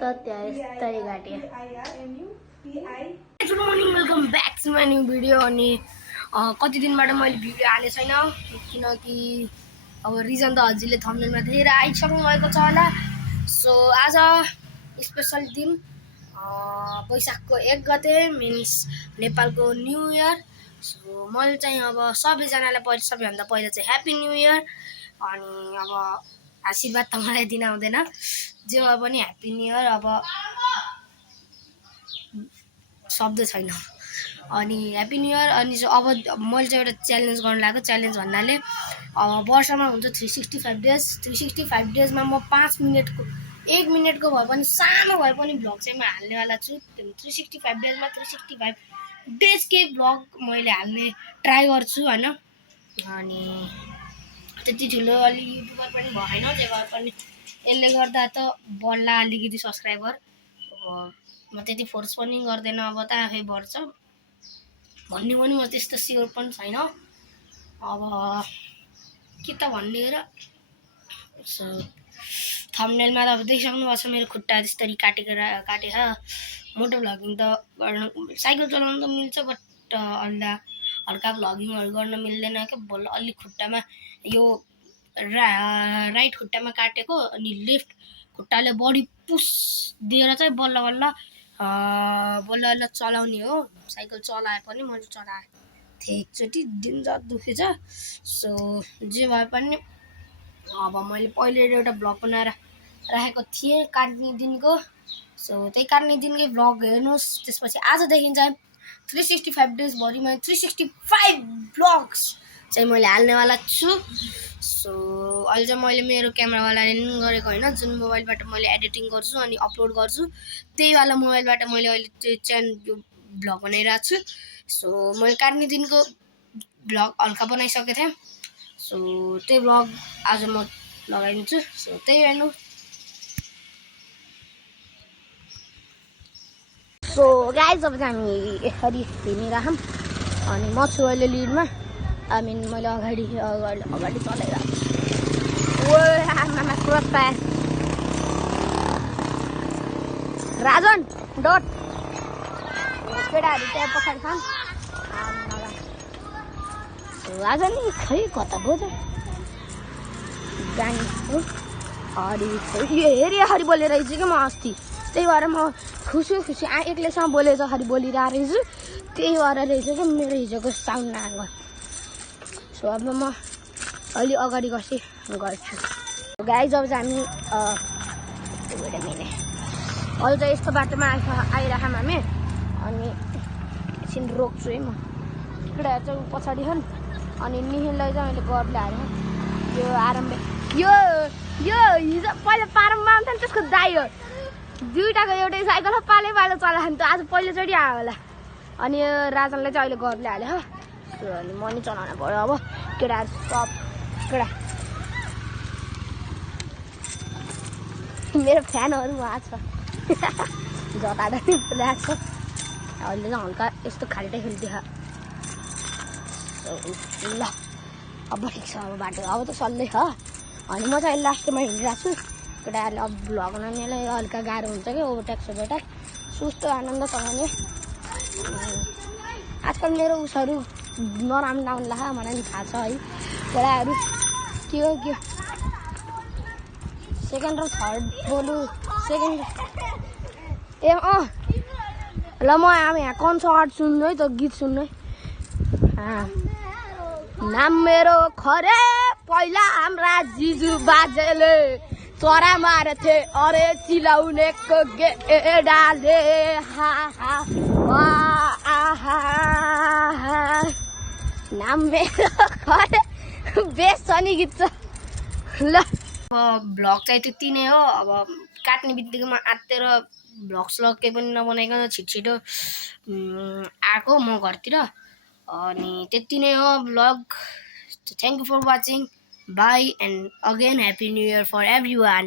तत्यास्तरी घाटे good morning welcome back to my new video. अनि कति दिनबाट मैले भिडियो हालेको छैन किनकि अब रिजन त हजुरले थम्बनेलमा धेरै आइसक्नु भएको छ होला। सो आज स्पेसल दिन वैशाखको 1 गते मिन्स नेपालको न्यू इयर। सो मैले चाहिँ अब सबैजनालाई सबैभन्दा पहिला चाहिँ ह्याप्पी न्यू इयर। अनि अब आशीर्वाद त मलाई दिन आउँदैन, जे भए पनि ह्याप्पी न्यू इयर। अब शब्द छैन। अनि ह्याप्पी न्यू इयर। अनि अब मैले चाहिँ एउटा च्यालेन्ज गर्न लागेको। च्यालेन्ज भन्नाले अब वर्षमा हुन्छ 365 डेज। 365 डेजमा म 5 मिनटको 1 मिनटको भए पनि सानो भए पनि भ्लग चाहिँ म हाल्नेवाला छु। 365 डेजमा 365 डेजकै भ्लग मैले हाल्ने ट्राई गर्छु होइन। अनि त्यति ठुलो अलि युट्युबर पनि भएन, त्यही भएर पनि यसले गर्दा त बढ्ला अलिकति सब्सक्राइबर। म त्यति फोर्स पनि गर्दैन, अब त आफै बढ्छ भन्ने पनि म त्यस्तो स्योर पनि छैन। अब के त भन्ने र। सो थम्बनेलमा त अब देखिसक्नु भएको छ मेरो खुट्टा त्यसरी काटेछ। मोटो भ्लगिङ त गर्न साइकल चलाउनु त मिल्छ, बट हल्का भ्लगिङहरू गर्न मिल्दैन क्या। बल्ल अलि खुट्टामा यो राइट खुट्टामा काटेको, अनि लेफ्ट खुट्टाले बडी पुस दिएर चाहिँ बल्ल बल्ल चलाउने हो। साइकल चलाए पनि मैले चलाएको थिएँ एकचोटि, दिन जति दुखेछ। सो जे भए पनि अब मैले पहिले एउटा भ्लग बनाएर राखेको थिएँ कार्ने दिनको। सो त्यही कार्ने दिनकै भ्लग हेर्नुहोस्। त्यसपछि आजदेखि चाहिँ 365 डेजभरिमा 365 भ्लग्स चाहिँ मैले हाल्नेवाला छु। सो अहिले चाहिँ मैले मेरो क्यामेरावालाले नि गरेको होइन, जुन मोबाइलबाट मैले एडिटिङ गर्छु अनि अपलोड गर्छु त्यही वाला मोबाइलबाट मैले अहिले त्यो भ्लग बनाइरहेको छु। सो मैले कार्ने दिनको भ्लग हल्का बनाइसकेको थिएँ। सो त्यही भ्लग आज म लगाइदिन्छु। सो त्यही हेर्नु। सो गाइज अब चाहिँ हामी यसरी हिँडिरहौँ। अनि म छु अहिले लिडमा। मैले अगाडि चलाइरहेको छु। राजन डट केटाहरू त्यहाँ पछाडि छन्। राजन नि खै कता गयो त गाडी हेरी बोलेर रहेछु कि म अस्ति। त्यही भएर म खुसी एक्लैसँग बोलेजखेरि बोलिरहेको रहेछु, त्यही भएर रहेछ कि मेरो हिजोको साउन्ड नआएको। सो अब म अलि अगाडि गर्छु। गाइज अब चाहिँ हामी अहिले चाहिँ यस्तो बाटोमा आइरहेको हामी। अनि एकछिन रोक्छु है म। केटाहरू चाहिँ पछाडि छन्। अनि निहिललाई चाहिँ अहिले गरले हाल्यो। यो आरम्भ यो हिजो पहिला पारममा आउँथ्यो नि त्यसको दाइ हो। दुईवटाको एउटै साइकल हो, पालै चलायो नि त आज पहिलोचोटि आयो होला। अनि यो राजनलाई चाहिँ अहिले गरले हाल्यो। अनि म नि चलाउनु पऱ्यो अब। केटाहरू सब केटा मेरो फ्यानहरू उहाँ छ जताबाट ल्याएको छ। अहिले चाहिँ हल्का यस्तो खाल्टै खेल्दैछ। ल अब ठिक छ। अब बाटो अब त सल्लै छ। अनि म चाहिँ लास्टमा हिँडिरहेको छु। केटाहरूले अब भ्लग बनाउनेलाई हल्का गाह्रो हुन्छ कि ओभरटेक सुस्तो आनन्द चलाउने। आजकल मेरो उसहरू नराम्रो आउनु लाग्छ मलाई नि थाहा छ है। केटाहरू के हो सेकेन्ड र थर्ड बोलु सेकेन्ड ए ल म अब यहाँ कन्सर्ट सुन्नु है त, गीत सुन्नु है। नाम मेरो खरे पहिला हाम्रा जिजु बाजेले चरा मारेथे अरे चिलाउनेको गेडाले नाम मेरो खरे बेस छ नि गीत छ। ल अब भ्लग चाहिँ त्यति नै हो। अब काट्ने बित्तिकैमा आत्तेर भ्लग केही पनि नबनाइकन छिटो आएको म घरतिर। अनि त्यति नै हो vlog. Thank you for watching. Bye and again happy new year for every one.